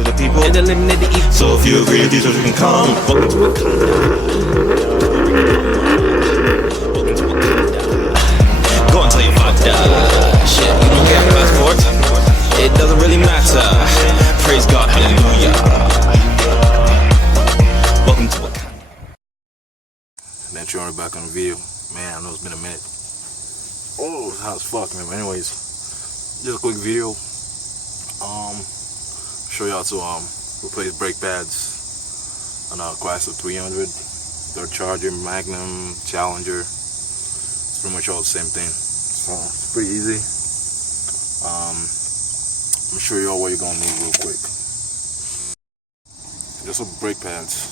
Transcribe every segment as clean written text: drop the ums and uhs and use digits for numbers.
to the people and eliminate the evil. So if you agree with these, you can come. Welcome to Wakanda. Welcome to Wakanda. Go and tell your father. Shit, you don't get a passport. It doesn't really matter. Praise God, hallelujah. Welcome to Wakanda. Then throwing it back on the video. Man, I know it's been a minute. Oh, it's hot as fuck, man. But anyways, just a quick video. Show y'all to replace brake pads on a Chrysler 300, their Charger, Magnum, Challenger. It's pretty much all the same thing. So it's pretty easy. I'm gonna show y'all what you're gonna need real quick. Just some brake pads.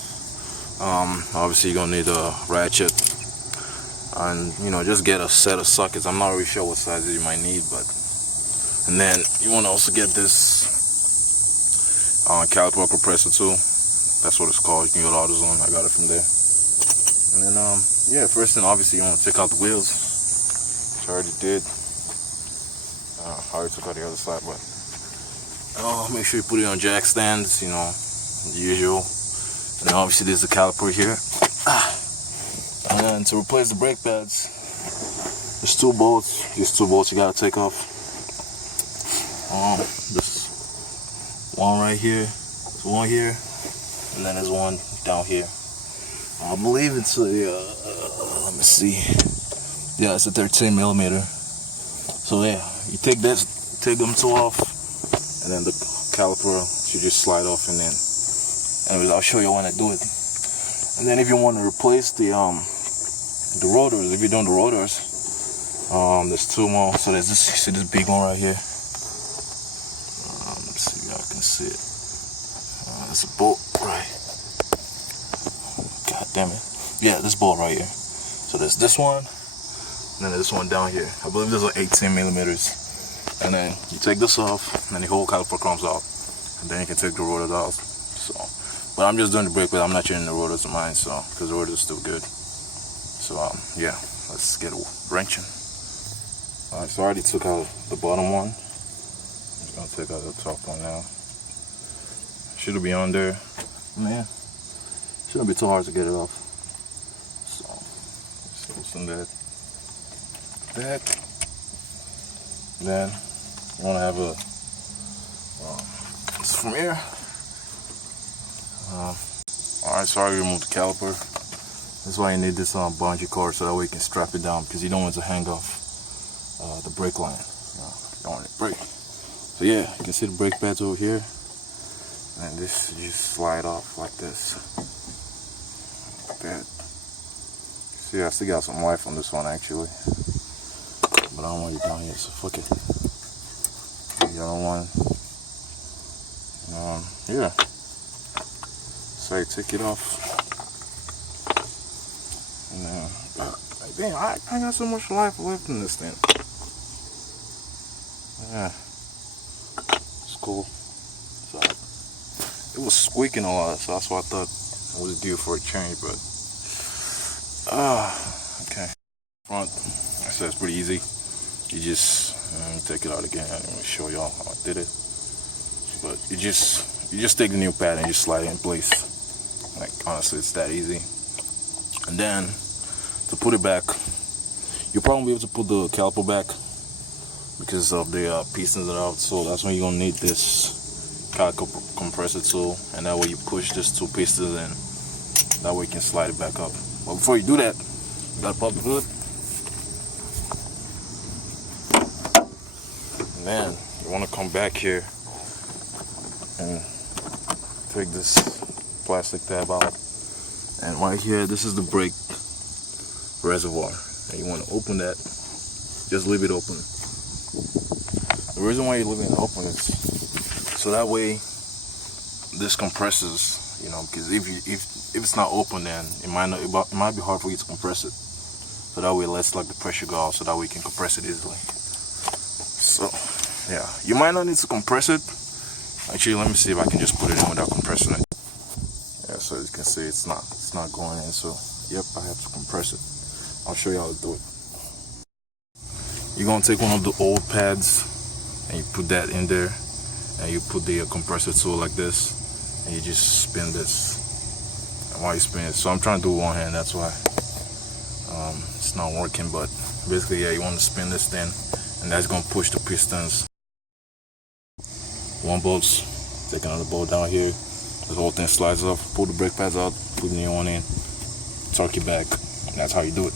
Obviously you're gonna need a ratchet, and just get a set of sockets. I'm not really sure what sizes you might need, and then you want to also get this caliper compressor tool. That's what it's called. You can get AutoZone. I got it from there. And then yeah, first thing, obviously you want to take out the wheels, which I already did. I already took out the other side, but make sure you put it on jack stands, the usual. And then obviously there's the caliper here. And then to replace the brake pads, there's two bolts. These two bolts you gotta take off. This one right here, there's one here, and then there's one down here. I believe it's a, let me see. Yeah, it's a 13 millimeter. So yeah, you take them two off, and then the caliper should just slide off, and then, anyways, I'll show you when I do it. And then if you want to replace the rotors, if you're doing the rotors, there's two more. So there's this, you see this big one right here. Let's see if y'all can see it. There's a bolt, right? God damn it. Yeah, this bolt right here. So there's this one, and then there's this one down here. I believe these are 18 millimeters. And then you take this off, and then the whole caliper comes out, and then you can take the rotors out. So, but I'm just doing the brake pad. I'm not changing the rotors of mine, so because the rotors are still good. So yeah, let's get wrenching. Alright, so I already took out the bottom one. I'm just gonna take out the top one now. Should be on there. Man, shouldn't be too hard to get it off. So let's loosen that. Then you want to have a it's from here. Alright, so I already removed the caliper. That's why you need this bungee cord, so that way you can strap it down, because you don't want it to hang off the brake line. You don't want it to break. So yeah, you can see the brake pads over here, and this you just slide off like this. Like that. See, I still got some life on this one actually, but I don't want it down here, so fuck it. The other one, yeah. So I take it off. And damn, I got so much life left in this thing. Yeah, it's cool. So it was squeaking a lot, so that's why I thought it was due for a change. But okay. Front, I said it's pretty easy. You just take it out again. I didn't really show y'all how I did it, but you just take the new pad and just slide it in place. Like, honestly, it's that easy. And then to put it back, you'll probably be able to put the caliper back because of the pistons that are out. So that's when you're gonna need this caliper compressor tool, and that way you push these two pistons in. That way you can slide it back up. But before you do that, you gotta pop the hood. And then you wanna come back here and take this plastic tab out. And right here, this is the brake reservoir. And you want to open that, just leave it open. The reason why you're leaving it open is so that way this compresses, because if it's not open, then it might be hard for you to compress it. So that way it lets the pressure go out, so that way you can compress it easily. So yeah, you might not need to compress it. Actually, let me see if I can just put it in without compressing it. Yeah, so as you can see, it's not going in. So yep, I have to compress it. I'll show you how to do it. You're gonna take one of the old pads and you put that in there, and you put the compressor tool like this, and you just spin this. And while you spin it, so I'm trying to do it with one hand, that's why it's not working. But basically, yeah, you want to spin this thing, and that's gonna push the pistons. One bolt's take another bolt down here. The whole thing slides off. Pull the brake pads out. Put the new one in. Torque it back. And that's how you do it.